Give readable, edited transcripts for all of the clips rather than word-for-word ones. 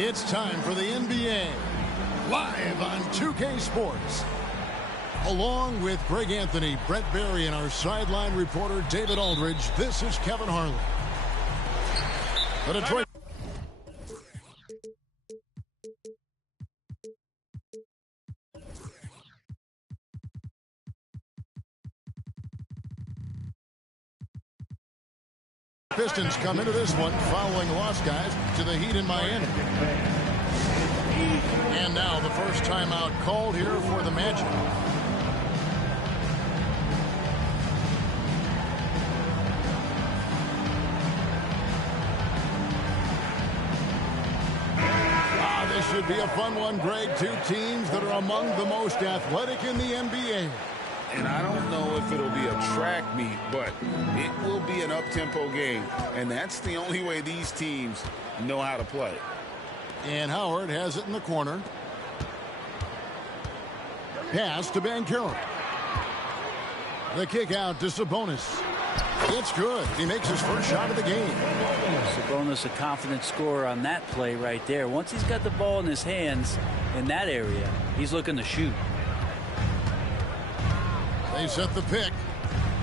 It's time for the NBA, live on 2K Sports. Along with Greg Anthony, Brett Barry, and our sideline reporter David Aldridge, this is Kevin Harlan. The Detroit Pistons come into this one following loss, guys, to the Heat in Miami. And now the first timeout called here for the Magic. This should be a fun one, Greg. Two teams that are among the most athletic in the NBA. And I don't know if it'll be a track meet, but it will be an up-tempo game. And that's the only way these teams know how to play. And Howard has it in the corner. Pass to Banchero. The kick out to Sabonis. It's good. He makes his first shot of the game. Sabonis, a confident scorer on that play right there. Once he's got the ball in his hands in that area, he's looking to shoot. They set the pick.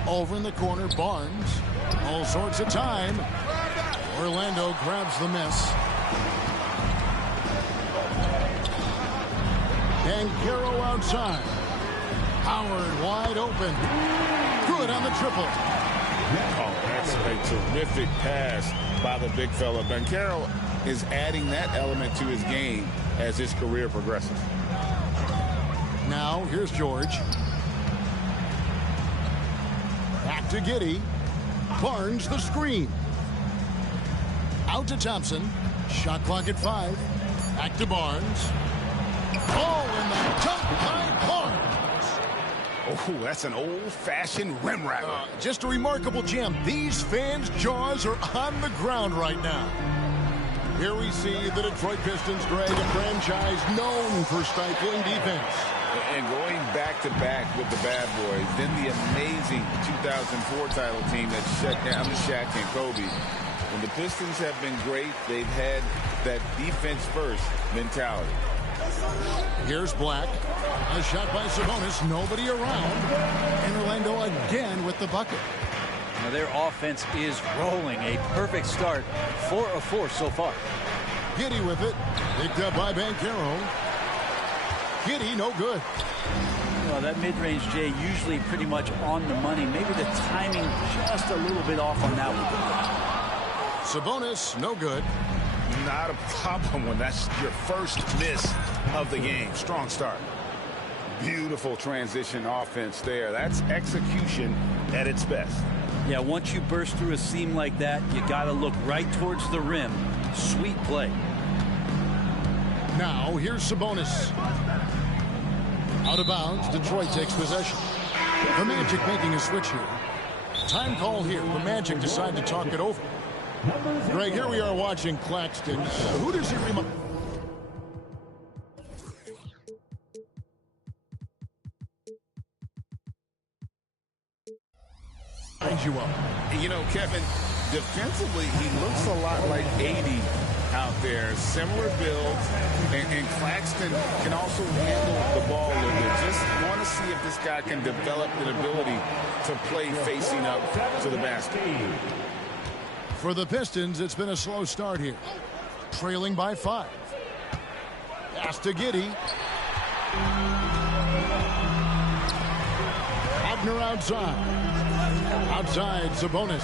Over in the corner, Barnes. All sorts of time. Orlando grabs the miss. Banchero outside. Howard wide open. Good on the triple. Oh, that's a terrific pass by the big fella. Banchero is adding that element to his game as his career progresses. Now, here's George. Back to Giddey. Barnes the screen. Out to Thompson. Shot clock at 5. Back to Barnes. Oh, and the dunk by Barnes. Oh, that's an old-fashioned rim rattler. Just a remarkable jam. These fans' jaws are on the ground right now. Here we see the Detroit Pistons, Greg, a franchise known for stifling defense. And going back-to-back with the bad boys, then the amazing 2004 title team that shut down Shaq and Kobe. When the Pistons have been great, they've had that defense-first mentality. Here's Black. A shot by Sabonis. Nobody around. And Orlando again with the bucket. Now their offense is rolling. A perfect start. 4 of 4 so far. Giddey with it. Picked up by Banchero. Giddey, no good. Well, that mid-range, Jay, usually pretty much on the money. Maybe the timing just a little bit off on that one. Sabonis, no good. Not a problem when that's your first miss of the game. Strong start. Beautiful transition offense there. That's execution at its best. Yeah, once you burst through a seam like that, you got to look right towards the rim. Sweet play. Now, here's Sabonis. Out of bounds, Detroit takes possession. The Magic making a switch here. Time call here. The Magic decide to talk it over. Greg, here we are watching Claxton. Who does he remind? You up. You know, Kevin, defensively, he looks a lot like 80 out there. Similar build, and Claxton can also handle the ball a little bit. Just want to see if this guy can develop an ability to play facing up to the basket. For the Pistons, it's been a slow start here. Trailing by 5. Pass to Giddey. Wagner outside. Outside, Sabonis.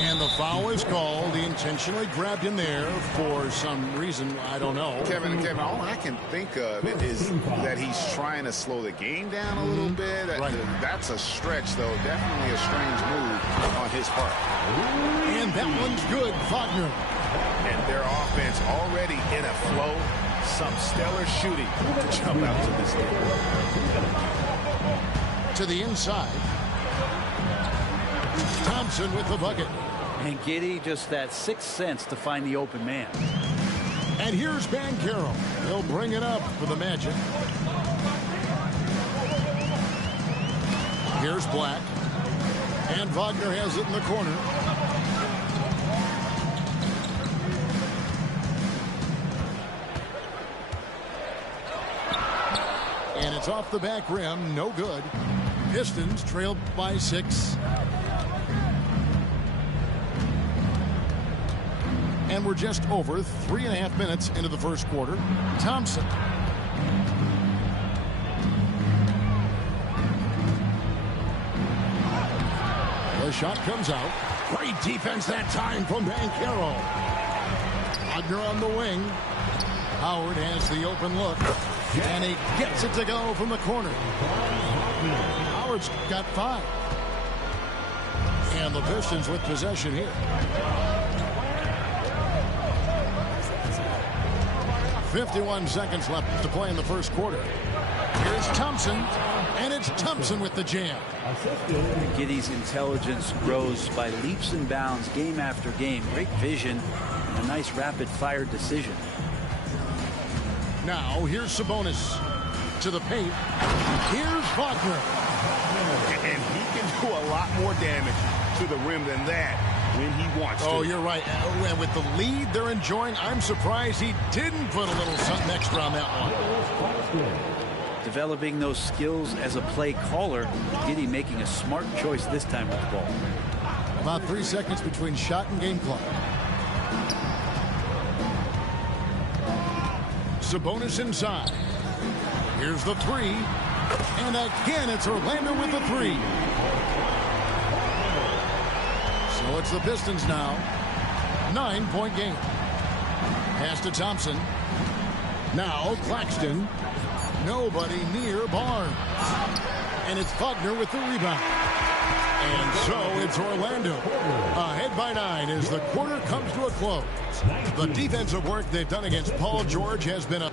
And the foul is called. He intentionally grabbed him there for some reason. I don't know. Kevin, all I can think of is that he's trying to slow the game down a little bit. Right. That's a stretch, though. Definitely a strange move on his part. And that one's good, Wagner. And their offense already in a flow. Some stellar shooting to jump out to this game. To the inside. Thompson with the bucket. And Giddey, just that sixth sense to find the open man. And here's Banchero. He'll bring it up for the Magic. Here's Black. And Wagner has it in the corner. It's off the back rim. No good. Pistons trailed by 6. And we're just over 3.5 minutes into the first quarter. Thompson. The shot comes out. Great defense that time from Banchero. Wagner on the wing. Howard has the open look. And he gets it to go from the corner. Howard's got 5. And the Pistons with possession here. 51 seconds left to play in the first quarter. Here's Thompson, and it's Thompson with the jam. Giddey's intelligence grows by leaps and bounds game after game. Great vision and a nice rapid-fire decision. Now, here's Sabonis to the paint. Here's Wagner. And he can do a lot more damage to the rim than that when he wants to. Oh, you're right. And with the lead they're enjoying, I'm surprised he didn't put a little something extra on that one. Developing those skills as a play caller. Giddey making a smart choice this time with the ball. About 3 seconds between shot and game clock. Sabonis inside. Here's the 3. And again, it's Orlando with the 3. So it's the Pistons now. 9-point game. Pass to Thompson. Now Claxton. Nobody near Barnes. And it's Wagner with the rebound. And so it's Orlando ahead by 9 as the quarter comes to a close. The defensive work they've done against Paul George has been a...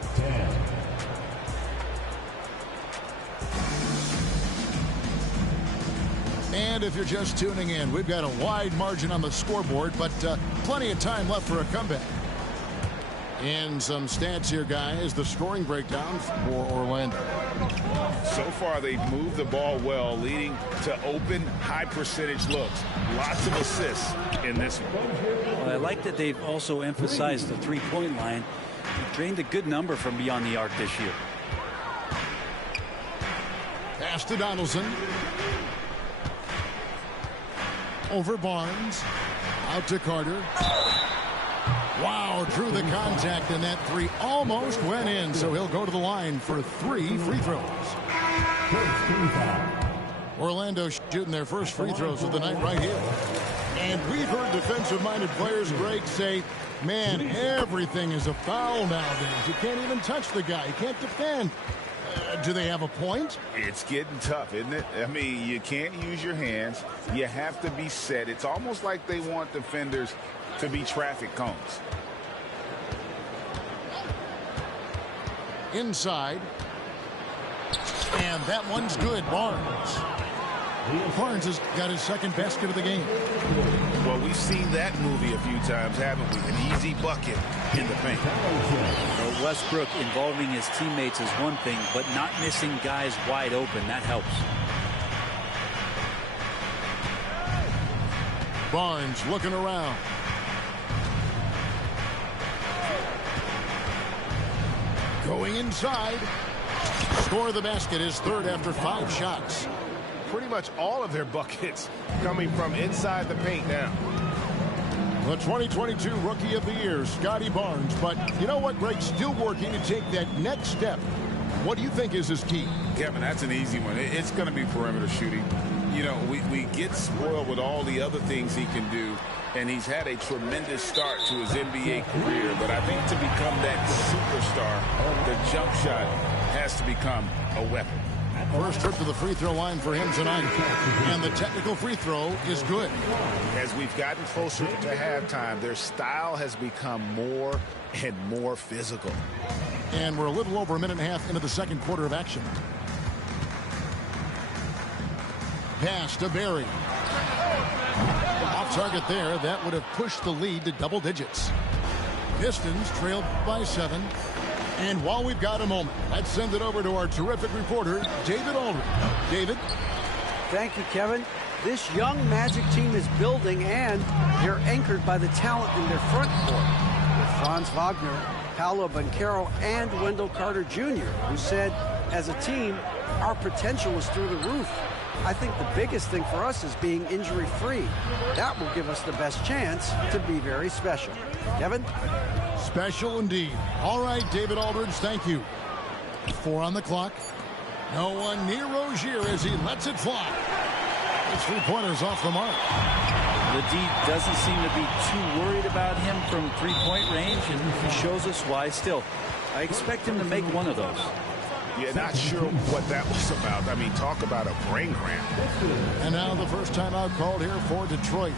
And if you're just tuning in, we've got a wide margin on the scoreboard, but plenty of time left for a comeback. And some stats here, guys. The scoring breakdown for Orlando. So far, they've moved the ball well, leading to open, high-percentage looks. Lots of assists in this one. Well, I like that they've also emphasized the three-point line. They've drained a good number from beyond the arc this year. Pass to Donaldson. Over Barnes. Out to Carter. Wow, drew the contact, and that 3 almost went in, so he'll go to the line for 3 free throws. Orlando shooting their first free throws of the night right here. And we've heard defensive-minded players, Greg, say, man, everything is a foul nowadays. You can't even touch the guy. You can't defend. Do they have a point? It's getting tough, isn't it? I mean, you can't use your hands. You have to be set. It's almost like they want defenders to be traffic cones. Inside. And that one's good. Barnes. Barnes has got his second basket of the game. Well, we've seen that movie a few times, haven't we? An easy bucket in the paint. Well, Westbrook involving his teammates is one thing, but not missing guys wide open, that helps. Barnes looking around. Going inside. Score the basket, his third after 5 shots. Pretty much all of their buckets coming from inside the paint now. The 2022 Rookie of the Year, Scotty Barnes. But you know what, Greg? Still working to take that next step. What do you think is his key? Kevin, that's an easy one. It's going to be perimeter shooting. You know, we get spoiled with all the other things he can do, and he's had a tremendous start to his NBA career. But I think to become that superstar, the jump shot has to become a weapon. First trip to the free throw line for him tonight. And the technical free throw is good. As we've gotten closer to halftime, their style has become more and more physical. And we're a little over a minute and a half into the second quarter of action. Pass to Barry. Off target there. That would have pushed the lead to double digits. Pistons trailed by 7. And while we've got a moment, let's send it over to our terrific reporter, David Aldridge. David? Thank you, Kevin. This young Magic team is building, and they're anchored by the talent in their front court. With Franz Wagner, Paolo Banchero, and Wendell Carter Jr., who said As a team, our potential is through the roof. I think the biggest thing for us is being injury-free. That will give us the best chance to be very special. Kevin? Special indeed. All right, David Aldridge, thank you. 4 on the clock. No one near Rozier as he lets it fly. The three-pointer's off the mark. The D doesn't seem to be too worried about him from three-point range, and he shows us why still. I expect him to make one of those. Yeah, not sure what that was about. I mean, talk about a brain cramp. And now the first timeout called here for Detroit.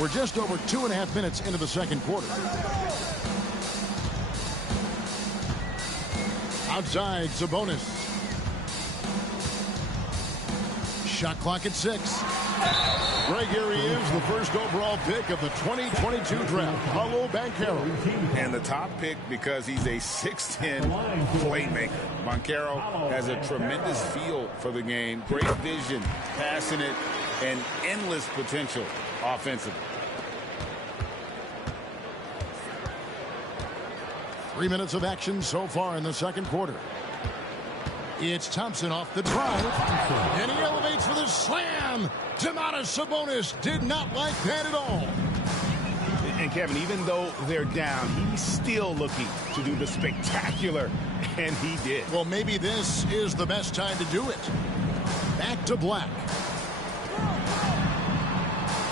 We're just over 2.5 minutes into the second quarter. Outside, Sabonis. Shot clock at 6. Greg, here he is, the first overall pick of the 2022 draft. Paolo Banchero. And the top pick because he's a 6'10 playmaker. Banchero has a tremendous feel for the game, great vision, passing it, and endless potential offensively. 3 minutes of action so far in the second quarter. It's Thompson off the drive, and he elevates for the slam. Domantas Sabonis did not like that at all. And Kevin, even though they're down, he's still looking to do the spectacular, and he did. Well, maybe this is the best time to do it. Back to Black.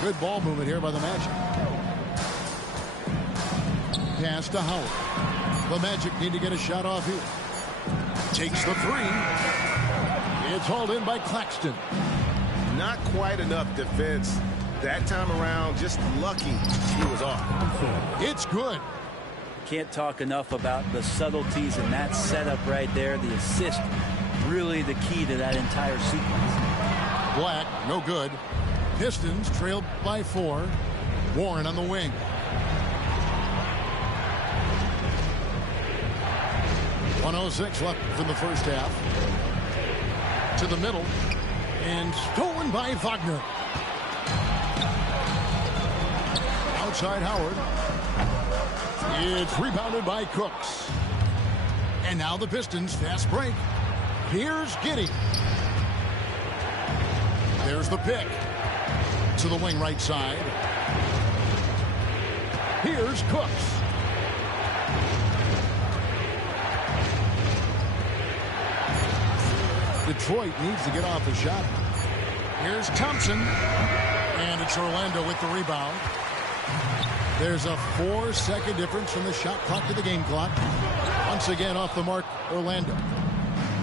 Good ball movement here by the Magic. Pass to Howard. The Magic need to get a shot off here. Takes the three. It's hauled in by Claxton. Not quite enough defense that time around. Just lucky he was off. It's good. Can't talk enough about the subtleties in that setup right there. The assist, really the key to that entire sequence. Black, no good. Pistons trailed by 4. Warren on the wing. .106 left in the first half. To the middle. And stolen by Wagner. Outside Howard. It's rebounded by Cooks. And now the Pistons fast break. Here's Giddey. There's the pick. To the wing right side. Here's Cooks. Detroit needs to get off the shot. Here's Thompson. And it's Orlando with the rebound. There's a 4-second difference from the shot clock to the game clock. Once again off the mark, Orlando.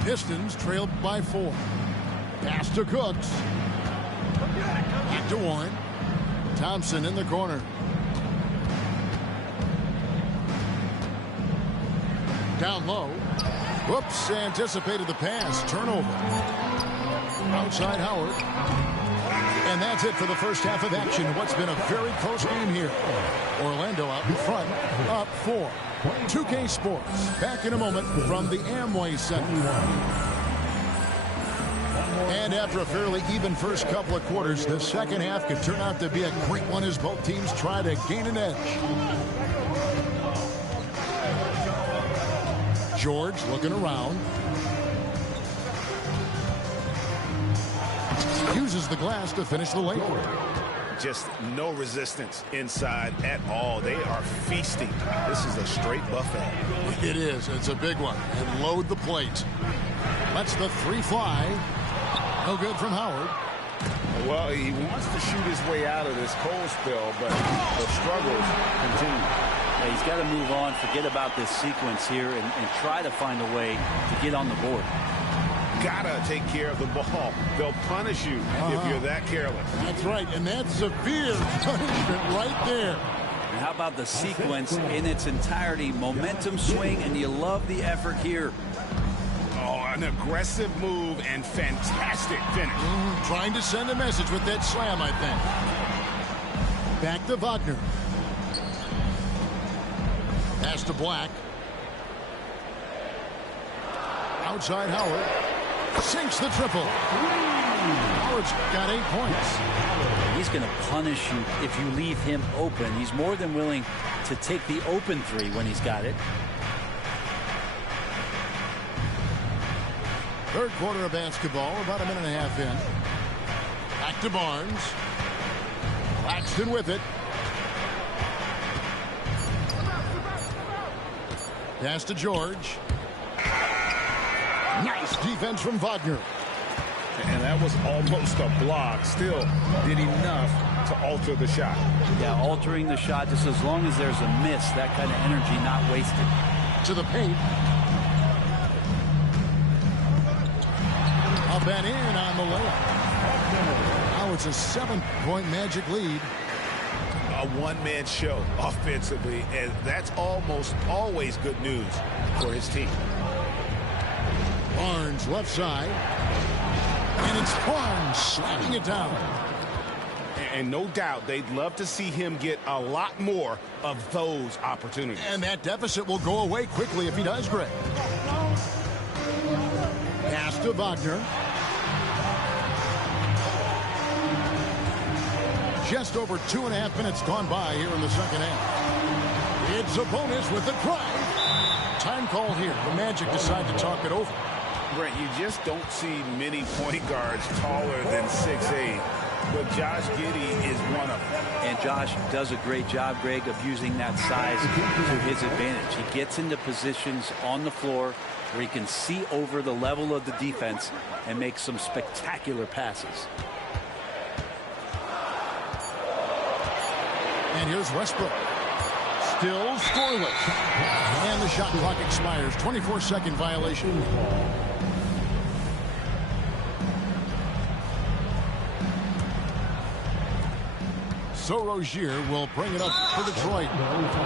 Pistons trailed by 4. Pass to Cooks. Back to Warren. Thompson in the corner. Down low. Whoops, anticipated the pass. Turnover. Outside Howard. And that's it for the first half of action. What's been a very close game here. Orlando out in front, up 4. 2K Sports, back in a moment from the Amway Center. And after a fairly even first couple of quarters, the second half could turn out to be a great one as both teams try to gain an edge. George looking around. Uses the glass to finish the layup. Just no resistance inside at all. They are feasting. This is a straight buffet. It is. It's a big one. And load the plate. Lets the 3 fly. No good from Howard. Well, he wants to shoot his way out of this cold spell, but the struggles continue. Yeah, he's got to move on, forget about this sequence here, and try to find a way to get on the board. Gotta take care of the ball. They'll punish you if you're that careless. That's right, and that's severe punishment right there. And how about the sequence in its entirety? Momentum swing, and you love the effort here. Oh, an aggressive move and fantastic finish. Trying to send a message with that slam, I think. Back to Wagner. Pass to Black. Outside Howard. Sinks the triple. Howard's got 8 points. He's going to punish you if you leave him open. He's more than willing to take the open three when he's got it. Third quarter of basketball, about a minute and a half in. Back to Barnes. Claxton with it. Pass to George. Nice defense from Wagner. And that was almost a block. Still did enough to alter the shot. Yeah, altering the shot just as long as there's a miss. That kind of energy not wasted. To the paint. Up and in on the layup. Now it's a 7-point Magic lead. A one-man show offensively, and that's almost always good news for his team. Barnes left side. And it's Barnes slapping it down. And no doubt they'd love to see him get a lot more of those opportunities. And that deficit will go away quickly if he does, Greg. Pass to Wagner. Just over 2.5 minutes gone by here in the second half. It's a bonus with the drive. Time call here. The Magic decide to talk it over. Brent, you just don't see many point guards taller than 6'8", but Josh Giddey is one of them. And Josh does a great job, Greg, of using that size to his advantage. He gets into positions on the floor where he can see over the level of the defense and make some spectacular passes. And here's Westbrook. Still scoreless. And the shot clock expires. 24-second violation. So Rozier will bring it up for Detroit,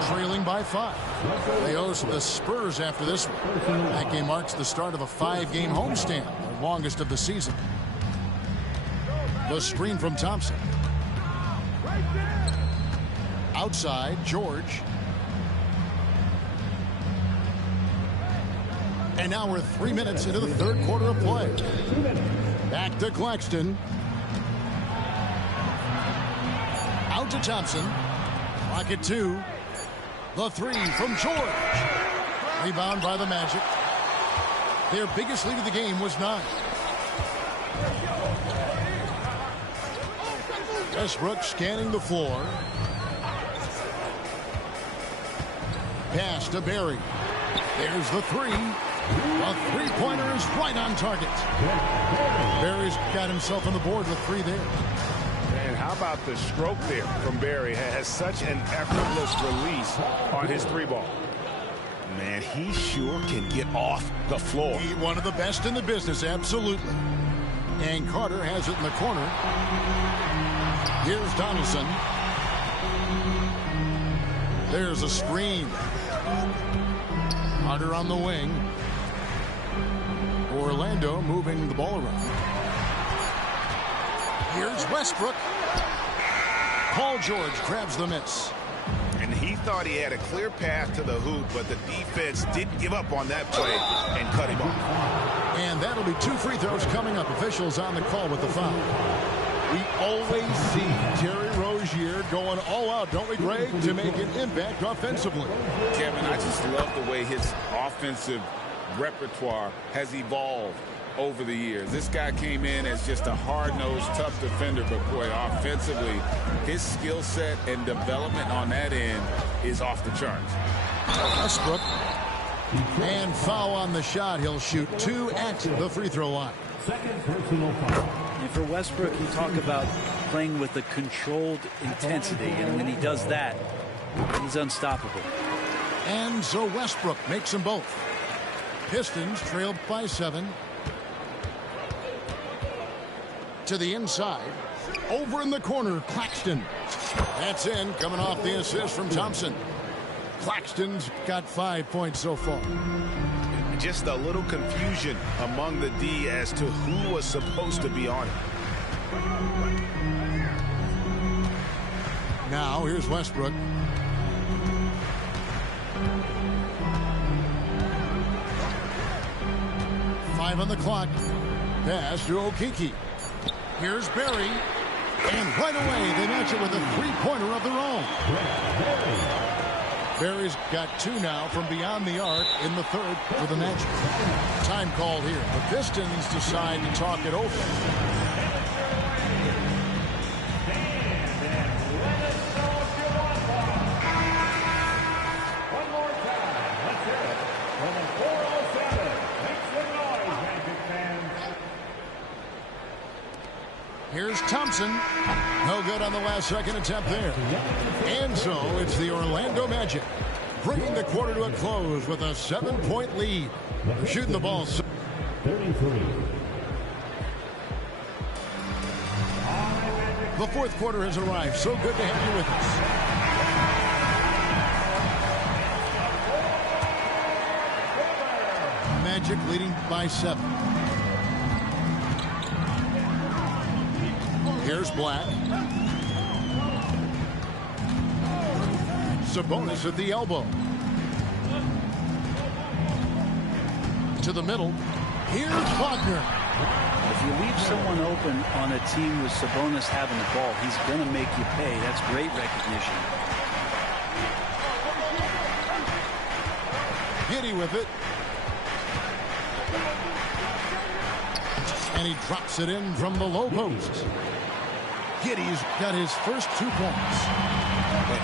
trailing by 5. They host the Spurs after this one. That game marks the start of a 5-game homestand, the longest of the season. The screen from Thompson. Outside, George. And now we're 3 minutes into the third quarter of play. Back to Claxton. Out to Thompson. Clock at 2. The 3 from George. Rebound by the Magic. Their biggest lead of the game was 9. Westbrook scanning the floor. Pass to Barry. There's the 3. A three-pointer is right on target. Barry's got himself on the board with 3 there. And how about the stroke there from Barry? Has such an effortless release on his 3-ball. Man, he sure can get off the floor. He's one of the best in the business, absolutely. And Carter has it in the corner. Here's Donaldson. There's a screen. Carter on the wing. Orlando moving the ball around. Here's Westbrook. Paul George grabs the miss. And he thought he had a clear path to the hoop, but the defense didn't give up on that play and cut him off. And that'll be 2 free throws coming up. Officials on the call with the foul. We always see Terry Rozier going all out, don't we, Greg, to make an impact offensively. Kevin, I just love the way his offensive repertoire has evolved over the years. This guy came in as just a hard-nosed, tough defender, but boy, offensively, his skill set and development on that end is off the charts. Westbrook. And foul on the shot. He'll shoot 2 at the free throw line. Second personal foul. And for Westbrook, you talk about playing with a controlled intensity, and when he does that, he's unstoppable. And so Westbrook makes them both. Pistons trailed by 7. To the inside. Over in the corner, Claxton. That's in, coming off the assist from Thompson. Claxton's got 5 points so far. Just a little confusion among the D as to who was supposed to be on it. Now, here's Westbrook. Five on the clock. pass to Okiki. Here's Barry. And right away, they match it with a three-pointer of their own. Barry's got 2 now from beyond the arc in the third for the Magic. Time called here. The Pistons decide to talk it over. One more time. Let's hear it from the 407. Make some noise, Magic fans. Here's Thompson. No good on the last second attempt there. And so it's the Orlando Magic bringing the quarter to a close with a 7-point lead. They're shooting the ball. 33. The fourth quarter has arrived. So good to have you with us. Magic leading by 7. Here's Black. Sabonis at the elbow. To the middle. Here's Wagner. If you leave someone open on a team with Sabonis having the ball, he's going to make you pay. That's great recognition. Giddey with it. And he drops it in from the low post. Giddey's got his first 2 points.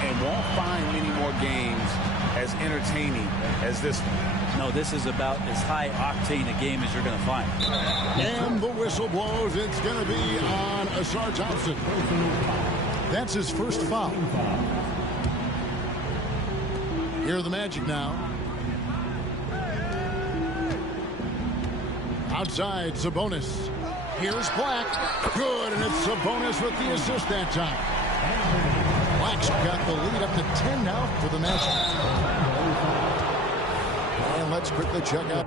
And won't find many more games as entertaining as this one. No, this is about as high octane a game as you're going to find. And the whistle blows. It's going to be on Asar Thompson. That's his first foul. Here are the Magic now. Outside, Sabonis. Here's Black. Good, and it's Sabonis with the assist that time. Black's got the lead up to 10 now for the Magic. And let's quickly check out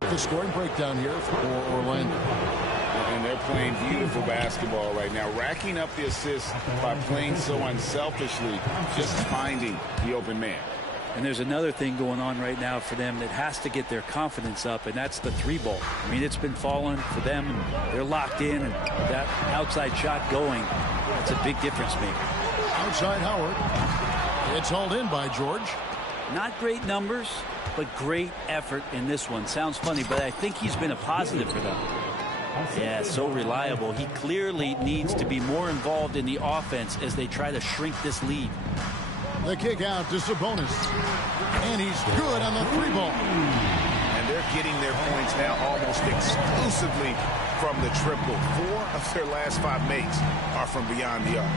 the scoring breakdown here for Orlando. And they're playing beautiful basketball right now, racking up the assists by playing so unselfishly, just finding the open man. And there's another thing going on right now for them that has to get their confidence up, and that's the 3-ball. I mean, it's been falling for them, and they're locked in, and that outside shot going, that's a big difference maker. Outside Howard. It's hauled in by George. Not great numbers, but great effort in this one. Sounds funny, but I think he's been a positive for them. Yeah, so reliable. He clearly needs to be more involved in the offense as they try to shrink this lead. The kick out to Sabonis. And he's good on the 3-ball. And they're getting their points now almost exclusively from the triple. 4 of their last 5 makes are from beyond the arc.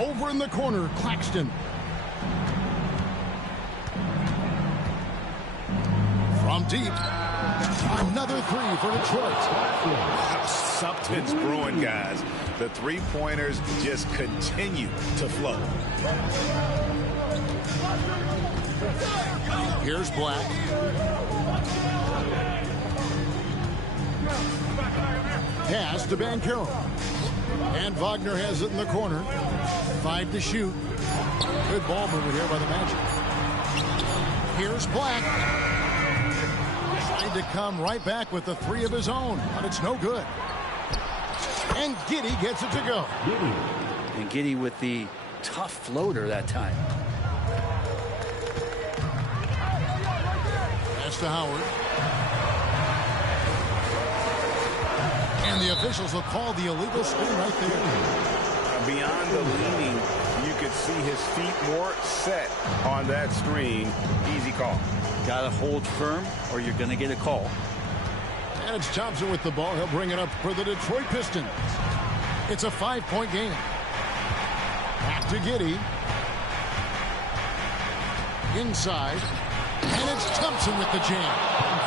Over in the corner, Claxton. From deep. Another 3 for Detroit. Something's brewing, guys. The 3-pointers just continue to flow. Here's Black. Pass to Banchero. And Wagner has it in the corner. 5 to shoot. Good ball mover here by the Magic. Here's Black. Trying to come right back with the 3 of his own, but it's no good. And Giddey gets it to go. And Giddey with the tough floater that time. Pass to Howard. And the officials will call the illegal screen right there. Beyond the leaning, you could see his feet more set on that screen. Easy call. Got to hold firm or you're going to get a call. And it's Thompson with the ball. He'll bring it up for the Detroit Pistons. It's a 5-point game. Back to Giddey. Inside. And it's Thompson with the jam.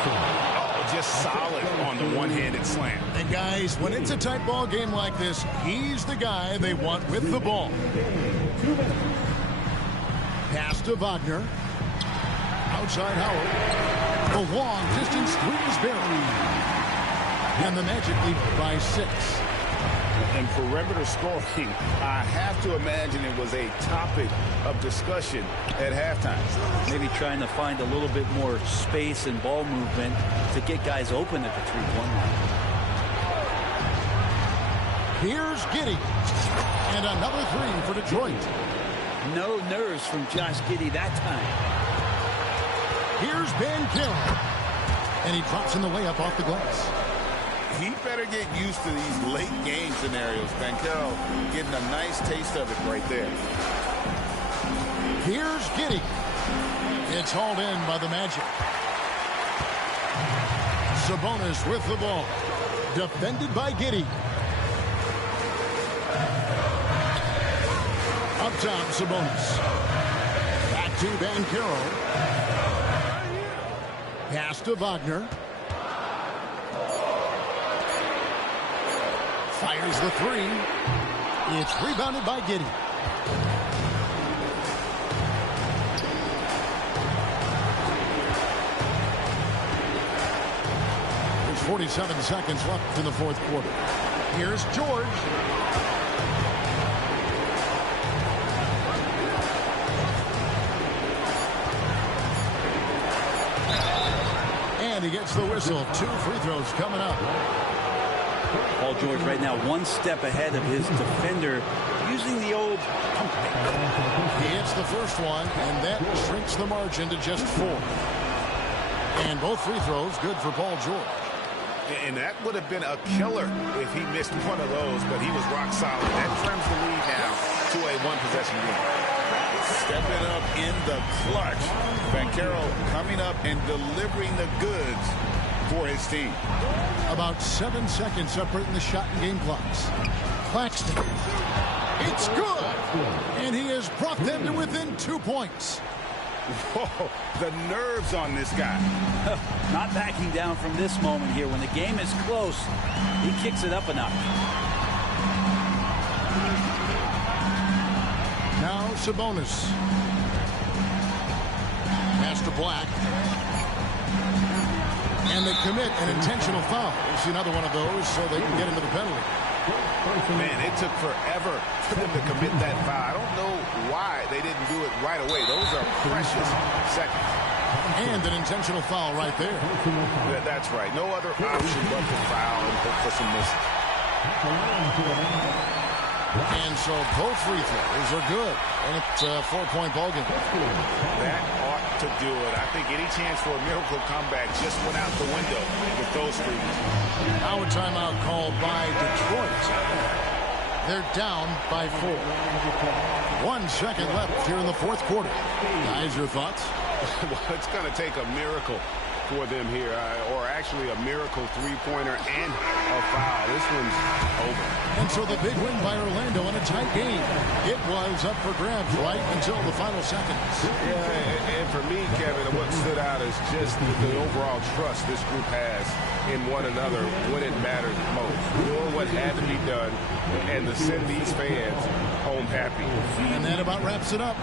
Oh, just solid on the one-handed slam. And guys, when it's a tight ball game like this, he's the guy they want with the ball. Pass to Wagner. Outside Howard. The long distance 3 is buried. And the Magic lead by 6. And perimeter scoring, I have to imagine it was a topic of discussion at halftime. Maybe trying to find a little bit more space and ball movement to get guys open at the three-point line. Here's Giddey. And another three for Detroit. No nerves from Josh Giddey that time. Here's Banchero. And he drops in the layup off the glass. He better get used to these late game scenarios. Banchero getting a nice taste of it right there. Here's Giddey. It's hauled in by the Magic. Sabonis with the ball. Defended by Giddey. Up top, Sabonis. Back to Banchero. Pass to Wagner. Fires the three. It's rebounded by Giddey. There's 47 seconds left in the fourth quarter. Here's George. And he gets the whistle. 2 free throws coming up. Paul George right now 1 step ahead of his defender, using the old pump fake. He hits the first one, and that shrinks the margin to just 4. And both free throws good for Paul George. And that would have been a killer if he missed one of those, but he was rock solid. That trims the lead now to a 1-possession game. Stepping up in the clutch. Banchero coming up and delivering the goods for his team. About 7 seconds separating the shot and game clocks. Claxton. It's good. And he has brought them to within 2 points. Whoa, the nerves on this guy. Not backing down from this moment here. When the game is close, he kicks it up a notch. Now Sabonis. Pass to Black. And they commit an intentional foul. It's another one of those so they can get into the penalty. Man, it took forever for them to commit that foul. I don't know why they didn't do it right away. Those are precious seconds. And an intentional foul right there. That's right. No other option but to foul and hope for some misses. And so both free throws are good. And it's a 4-point ball game. That ought to do it. I think any chance for a miracle comeback just went out the window with those free throws. Now a timeout called by Detroit. They're down by 4. 1 second left here in the fourth quarter. Guys, your thoughts? Well, it's going to take a miracle for them here, or actually a miracle three-pointer and a foul. This one's over. And so the big win by Orlando in a tight game. It was up for grabs right until the final seconds. Yeah, and for me, Kevin, what stood out is just the overall trust this group has in one another when it mattered most. Doing what had to be done and to send these fans home happy. And that about wraps it up.